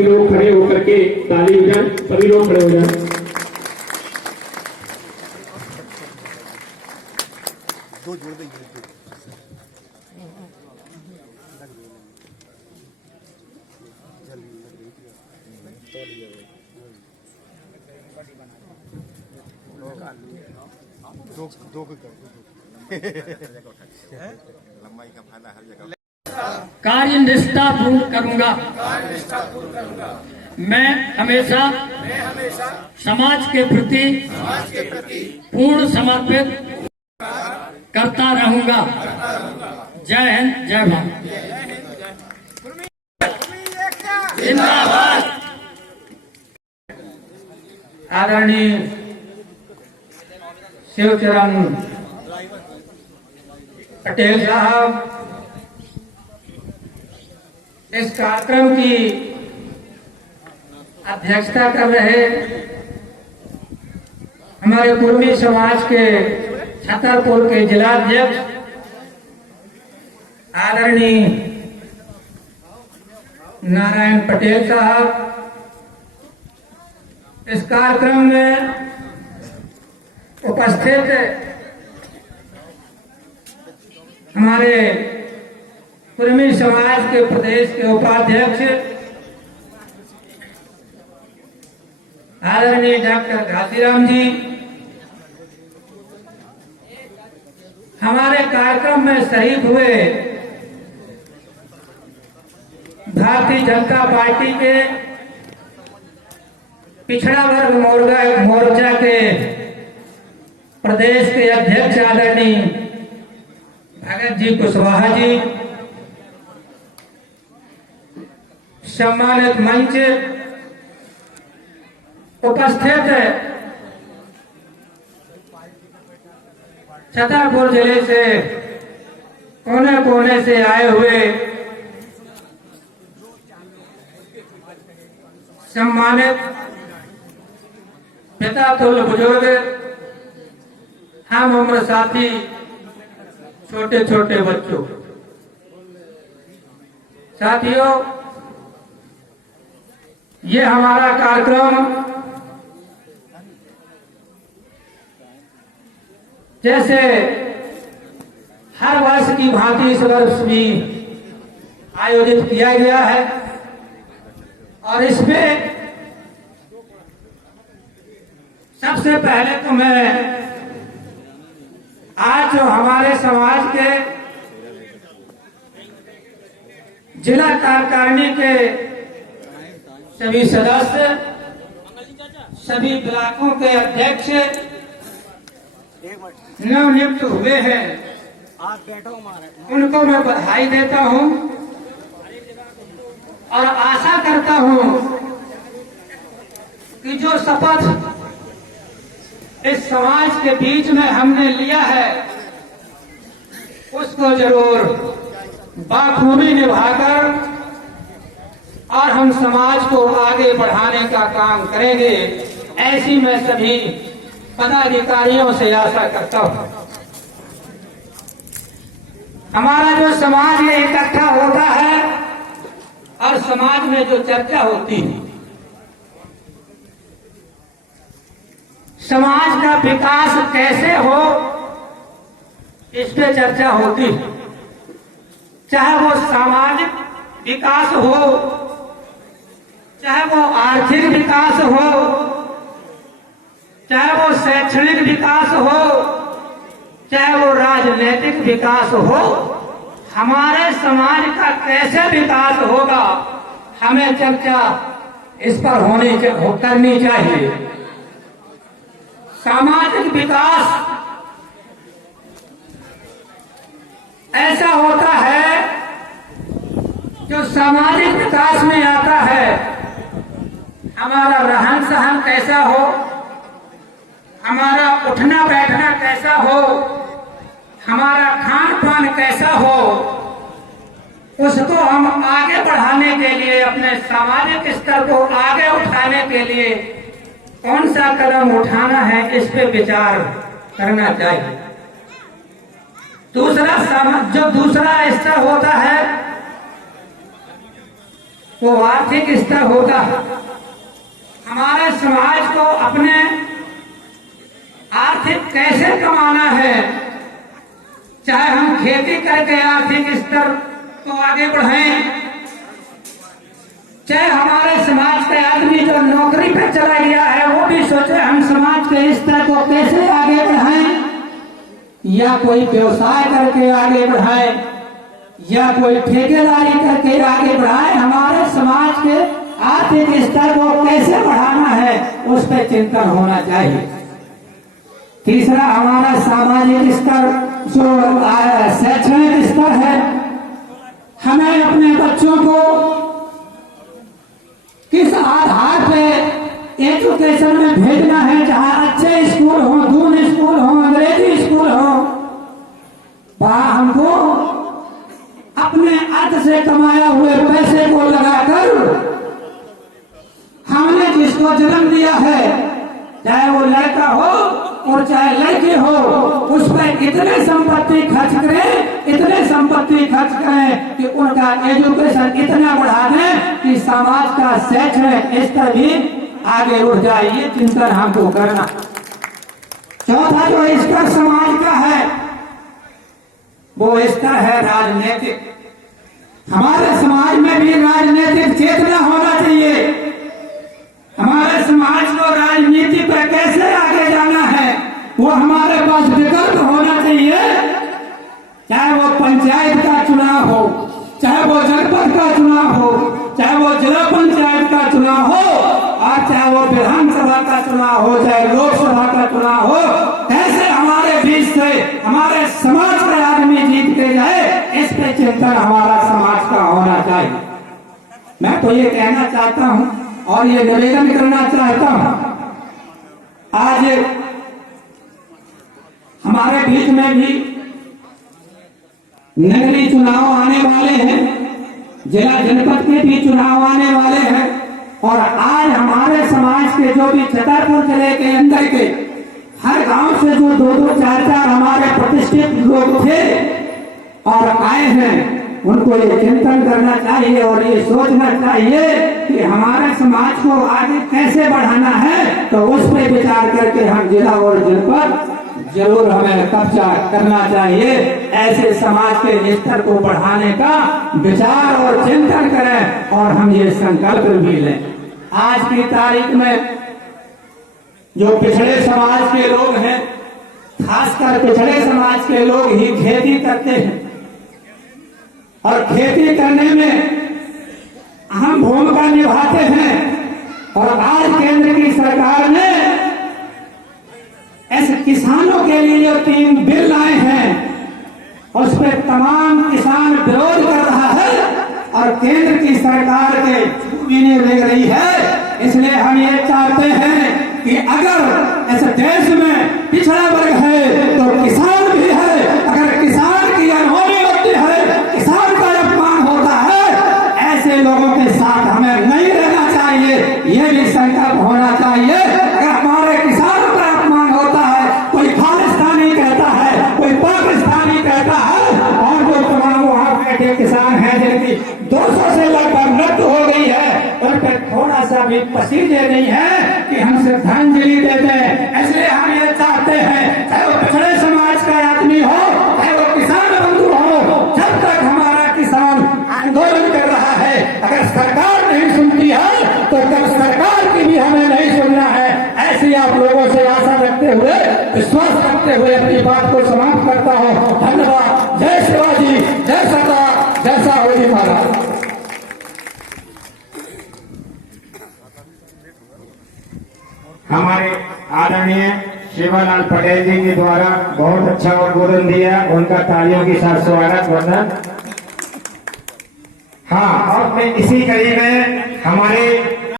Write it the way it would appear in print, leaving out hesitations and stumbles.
सभी लोग खड़े होकर के ताली बजाएं, सभी लोग खड़े हो जाएं। दो जोड़ देंगे। दो लंबाई का फायदा हर जगह। कार्य निष्ठा पूर्ण करूंगा। मैं हमेशा समाज के प्रति पूर्ण समर्पित करता रहूंगा। जय हिंद, जय भारत। जिंदाबाद। आदरणीय शिवचरण पटेल साहब इस कार्यक्रम की अध्यक्षता कर रहे, हमारे कुर्मी समाज के छतरपुर के जिलाध्यक्ष आदरणीय नारायण पटेल साहब, इस कार्यक्रम में उपस्थित हमारे कुर्मी समाज के प्रदेश के उपाध्यक्ष आदरणीय डॉक्टर घासीराम जी, हमारे कार्यक्रम में शरीक हुए भारतीय जनता पार्टी के पिछड़ा वर्ग मोर्चा के प्रदेश के अध्यक्ष आदरणीय भगत जी कुशवाहा जी, सम्मानित मंच उपस्थित छतरपुर जिले से कोने कोने से आए हुए सम्मानित पिता तुल्य बुजुर्ग, हम उम्र साथी, छोटे छोटे बच्चों, साथियों, ये हमारा कार्यक्रम जैसे हर वर्ष की भांति इस वर्ष भी आयोजित किया गया है और इसमें सबसे पहले तो मैं आज जो हमारे समाज के जिला कार्यकारिणी के सभी सदस्य, सभी ब्लॉकों के अध्यक्ष नवनियुक्त हुए हैं, उनको मैं बधाई देता हूं और आशा करता हूं कि जो शपथ इस समाज के बीच में हमने लिया है उसको जरूर बाखूबी निभाकर और हम समाज को आगे बढ़ाने का काम करेंगे, ऐसी मैं सभी पदाधिकारियों से आशा करता हूं। हमारा जो समाज ये इकट्ठा होता है और समाज में जो चर्चा होती है, समाज का विकास कैसे हो इस पे चर्चा होती है, चाहे वो सामाजिक विकास हो, चाहे वो आर्थिक विकास हो, चाहे वो शैक्षणिक विकास हो, चाहे वो राजनीतिक विकास हो, हमारे समाज का कैसे विकास होगा, हमें चर्चा इस पर करनी चाहिए। सामाजिक विकास ऐसा होता है जो सामाजिक विकास में आता है, हमारा रहन सहन कैसा हो, हमारा उठना बैठना कैसा हो, हमारा खान पान कैसा हो, उसको हम आगे बढ़ाने के लिए, अपने सामाजिक स्तर को आगे उठाने के लिए कौन सा कदम उठाना है, इस पे विचार करना चाहिए। जो दूसरा स्तर होता है वो आर्थिक स्तर होता है। हमारे समाज को अपने आर्थिक कैसे कमाना है, चाहे हम खेती करके आर्थिक स्तर को आगे बढ़ाएं, चाहे हमारे समाज के आदमी जो नौकरी पे चला गया है वो भी सोचे हम समाज के स्तर को कैसे आगे बढ़ाएं, या कोई व्यवसाय करके आगे बढ़ाए, या कोई ठेकेदारी करके आगे बढ़ाए। हमारे समाज के आर्थिक स्तर को कैसे बढ़ाना है उस पर चिंतन होना चाहिए। तीसरा, हमारा सामाजिक स्तर जो शैक्षणिक स्तर है, हमें अपने बच्चों को किस आधार पे एजुकेशन में भेजना है, जहाँ अच्छे स्कूल हो, दून स्कूल हो, अंग्रेजी स्कूल हो, वहाँ हमको अपने अर्थ से कमाया हुए पैसे को लगाकर हमने जिसको जन्म दिया है, चाहे वो लड़का हो और चाहे लड़की हो, उस पर इतने संपत्ति खर्च करें, इतने संपत्ति खर्च करें कि उनका एजुकेशन इतना बढ़ा दें कि समाज का शैक्षणिक स्तर भी आगे उठ जाए। ये चिंतन हमको करना। चौथा जो स्तर समाज का है वो स्तर है राजनीतिक। हमारे समाज में भी राजनीतिक चेतना होना चाहिए। हमारे समाज को राजनीति पर कैसे आगे जाना है वो हमारे पास विकल्प होना चाहिए। चाहे वो पंचायत का चुनाव हो, चाहे वो जनपद का चुनाव हो, चाहे वो जिला पंचायत का चुनाव हो, और चाहे वो विधानसभा का चुनाव हो, चाहे लोकसभा का चुनाव हो, कैसे हमारे बीच से हमारे समाज के आदमी जीत के जाए, इस पे चिंतन हमारा समाज का होना चाहिए। मैं तो ये कहना चाहता हूँ और ये निवेदन करना चाहता हूँ, आज हमारे बीच में भी नगरीय चुनाव आने वाले हैं, जिला जनपद के भी चुनाव आने वाले हैं, और आज हमारे समाज के जो भी छतरपुर जिले के अंदर के हर गांव से जो 2-2, 4-4 हमारे प्रतिष्ठित लोग थे और आए हैं, उनको ये चिंतन करना चाहिए और ये सोचना चाहिए कि हमारे समाज को आगे कैसे बढ़ाना है, तो उस पर विचार करके हम जिला और जनपद जरूर हमें कब्जा करना चाहिए। ऐसे समाज के स्तर को बढ़ाने का विचार और चिंतन करें और हम ये संकल्प भी लें। आज की तारीख में जो पिछड़े समाज के लोग हैं, खासकर पिछड़े समाज के लोग ही खेती करते हैं और खेती करने में अहम भूमिका निभाते हैं। और आज केंद्र की सरकार ने ऐसे किसानों के लिए जो 3 बिल लाए हैं उस पर तमाम किसान विरोध कर रहा है और केंद्र की सरकार के भी नहीं ले रही है। इसलिए हम ये चाहते हैं कि अगर इस देश में पिछड़ा वर्ग है तो किसान भी है, अगर किसान की अनहोनी होती है, किसान का अपमान होता है, ऐसे लोगों के साथ हमें नहीं रहना चाहिए। ये भी संकल्प होना चाहिए। अगर हमारे किसानों का अपमान होता है, कोई खालिस्तानी कहता है, कोई पाकिस्तानी कहता है, और जो तमाम वहां बैठे किसान हैं जिनकी 200 से लगभग मृत्यु हो गई है, उन पर थोड़ा सा भी पसीने नहीं है कि हम श्रद्धांजलि देते हैं। इसलिए हम ये चाहते हैं, चाहे वो पिछड़े समाज का आदमी हो, चाहे वो किसान बंधु हो, जब तक हमारा किसान आंदोलन कर रहा है, अगर सरकार नहीं सुनती है तो तब सरकार की भी हमें नहीं सुनना है। ऐसी आप लोगों से आशा रखते हुए, विश्वास रखते हुए अपनी बात को समाप्त करता हूँ। धन्यवाद। जय शिवाजी, जय सरदार, जय साहूजी महाराज। हमारे आदरणीय शिवालाल पटेल जी के द्वारा बहुत अच्छा उद्बोधन दिया, उनका तालियों के साथ स्वागत वंदन। हाँ, और मैं इसी कड़ी में हमारे